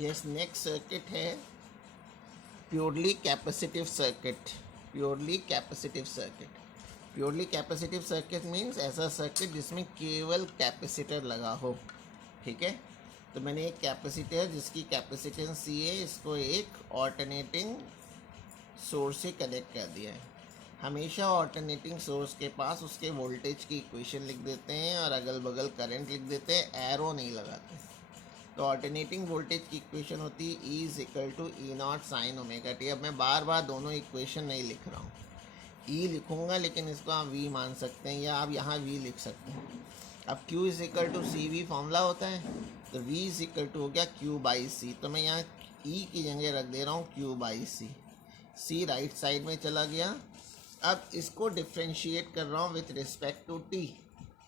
Yes, next circuit है purely capacitive circuit. Purely capacitive circuit. Purely capacitive circuit means ऐसा circuit जिसमें केवल capacitor लगा हो। ठीक है, तो मैंने एक कैपेसिटर जिसकी कैपेसिटेंस सी है, इसको एक ऑल्टरनेटिंग सोर्स से कनेक्ट कर दिया है। हमेशा ऑल्टरनेटिंग सोर्स के पास उसके वोल्टेज की इक्वेशन लिख देते हैं और अगल बगल करंट लिख देते हैं, एरो नहीं लगाते। तो ऑल्टरनेटिंग वोल्टेज की इक्वेशन होती है E is equal to e naught sine omega t. अब मैं बार बार दोनों इक्वेशन नहीं लिख रहा हूँ, E लिखूँगा लेकिन इसको आप V मान सकते हैं या आप यहाँ V लिख सकते हैं। अब Q is equal to c v formula होता है, तो V इज इक्वल टू हो गया Q बाई सी। तो मैं यहाँ E की जगह रख दे रहा हूँ Q by C. C right side में चला गया। अब इसको डिफ्रेंशिएट कर रहा हूँ with respect to T,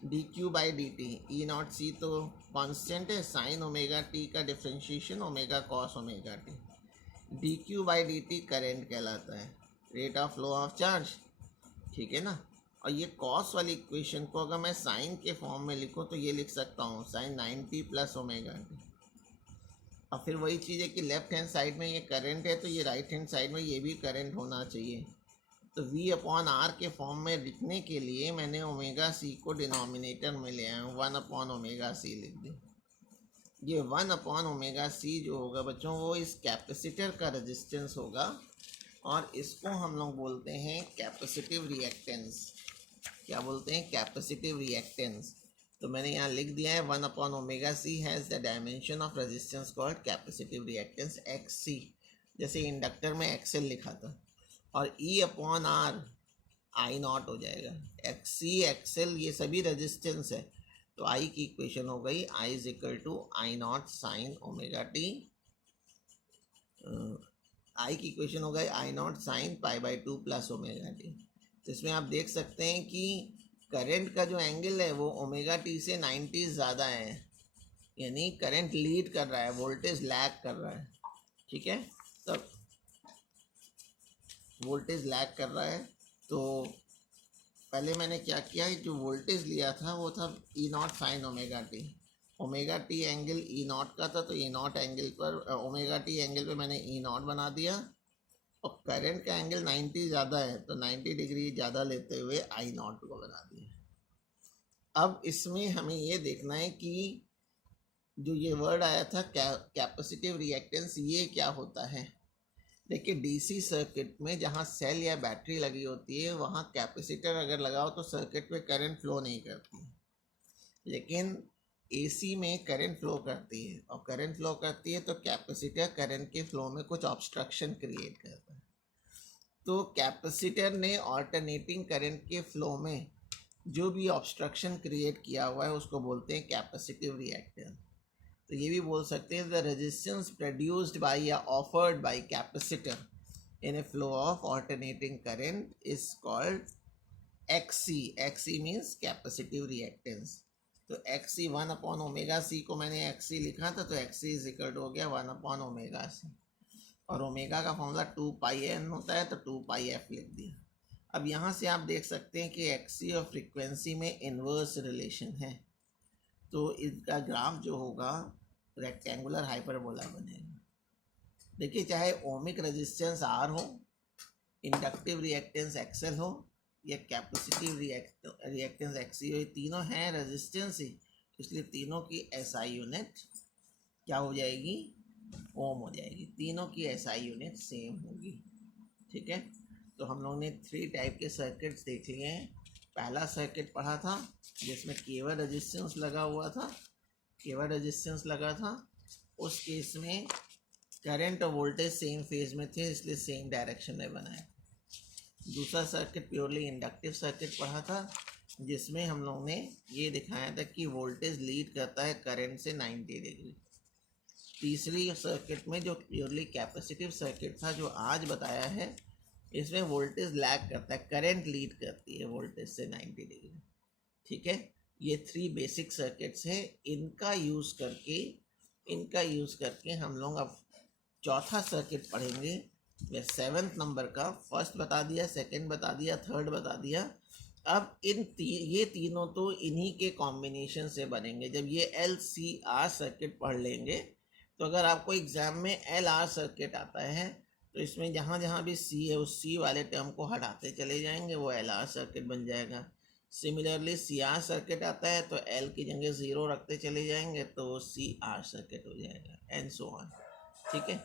d q by d t. E naught C तो कांस्टेंट है, साइन ओमेगा टी का differentiation omega cos omega t. D q by d t current कहलाता है, rate of flow of charge. ठीक है ना। और ये कॉस वाली इक्वेशन को अगर मैं साइन के फॉर्म में लिखूँ तो ये लिख सकता हूँ साइन 90 प्लस ओमेगा टी। और फिर वही चीज़ है कि लेफ्ट हैंड साइड में ये करंट है तो ये राइट हैंड साइड में ये भी करंट होना चाहिए। तो V अपॉन आर के फॉर्म में लिखने के लिए मैंने ओमेगा सी को डिनोमिनेटर में ले आया हूँ, 1 अपॉन ओमेगा सी लिख दी। ये 1 अपॉन ओमेगा सी जो होगा बच्चों वो इस कैपेसिटर का रेजिस्टेंस होगा और इसको हम लोग बोलते हैं कैपेसिटिव रिएक्टेंस। क्या बोलते हैं? Capacitive reactance. तो मैंने यहाँ लिख दिया है 1 upon omega C has the dimension of resistance called capacitive reactance X C, जैसे इंडक्टर में एक्सएल लिखा था। और E upon R I naught हो जाएगा, एक्स सी एक्सएल ये सभी रेजिस्टेंस है। तो I की इक्वेशन हो गई I is equal to I naught sine omega t. I की इक्वेशन हो गई I naught sine pi by 2 plus omega t. तो इसमें आप देख सकते हैं कि करंट का जो एंगल है वो ओमेगा टी से 90 ज़्यादा है, यानी करंट लीड कर रहा है, वोल्टेज लैग कर रहा है। ठीक है, तब वोल्टेज लैग कर रहा है। तो पहले मैंने क्या किया है, जो वोल्टेज लिया था वो था E naught sine omega t. Omega t angle E naught का था तो ई नॉट एंगल पर ओमेगा टी एंगल पे मैंने ई नॉट बना दिया। और करंट का एंगल 90 ज़्यादा है तो 90 डिग्री ज़्यादा लेते हुए आई नॉट को बना दिया। अब इसमें हमें ये देखना है कि जो ये वर्ड आया था कैपेसिटिव रिएक्टेंस, ये क्या होता है। देखिए डीसी सर्किट में जहाँ सेल या बैटरी लगी होती है वहाँ कैपेसिटर अगर लगाओ तो सर्किट में करंट फ्लो नहीं करती, लेकिन एसी में करंट फ्लो करती है। और करंट फ्लो करती है तो कैपेसिटर करंट के फ्लो में कुछ ऑब्स्ट्रक्शन क्रिएट करता है। तो कैपेसिटर ने ऑल्टरनेटिंग करंट के फ्लो में जो भी ऑब्स्ट्रक्शन क्रिएट किया हुआ है उसको बोलते हैं कैपेसिटिव रिएक्टेंस। तो ये भी बोल सकते हैं द रेजिस्टेंस प्रोड्यूस्ड बाय या offered by capacitor in a flow of alternating current is called x c. X c means capacitive reactance. तो एक्सी 1 अपॉन ओमेगा सी को मैंने एक्सी लिखा था तो एक्सी इज इक्वल टू हो गया 1 अपॉन ओमेगा सी। और ओमेगा का फॉर्मूला 2 पाई एन होता है तो 2 पाई एफ लिख दिया। अब यहाँ से आप देख सकते हैं कि एक्सी और फ्रीक्वेंसी में इन्वर्स रिलेशन है। तो इसका ग्राफ जो होगा रेक्टेंगुलर हाइपरबोला बनेगा। देखिए चाहे ओमिक रेजिस्टेंस आर हो, इंडक्टिव रिएक्टेंस एक्सएल हो या कैपेसिटिव रिएक्टेंस एक्सी हो, ये तीनों हैं रेजिस्टेंस ही, इसलिए तीनों की एसआई यूनिट क्या हो जाएगी? ओम हो जाएगी। तीनों की एसआई यूनिट सेम होगी। ठीक है, तो हम लोगों ने 3 टाइप के सर्किट्स देख लिए हैं। पहला सर्किट पढ़ा था जिसमें केवल रेजिस्टेंस लगा हुआ था, केवल रेजिस्टेंस लगा था। उस केस में करंट और वोल्टेज सेम फेज में थे इसलिए सेम डायरेक्शन में बनाया। दूसरा सर्किट प्योरली इंडक्टिव सर्किट पढ़ा था जिसमें हम लोग ने ये दिखाया था कि वोल्टेज लीड करता है करंट से 90 डिग्री। तीसरी सर्किट में जो प्योरली कैपेसिटिव सर्किट था जो आज बताया है, इसमें वोल्टेज लैग करता है, करंट लीड करती है वोल्टेज से 90 डिग्री। ठीक है, ये 3 बेसिक सर्किट्स हैं। इनका यूज़ करके हम लोग अब चौथा सर्किट पढ़ेंगे। 7th नंबर का, फर्स्ट बता दिया, सेकंड बता दिया, थर्ड बता दिया। अब ये तीनों तो इन्हीं के कॉम्बिनेशन से बनेंगे। जब ये LCR सर्किट पढ़ लेंगे तो अगर आपको एग्जाम में एल आर सर्किट आता है तो इसमें जहाँ जहाँ भी सी है उस सी वाले टर्म को हटाते चले जाएंगे, वो एल आर सर्किट बन जाएगा। सिमिलरली सी आर सर्किट आता है तो एल की जगह 0 रखते चले जाएंगे तो सी आर सर्किट हो जाएगा, एंड सो ऑन। ठीक है।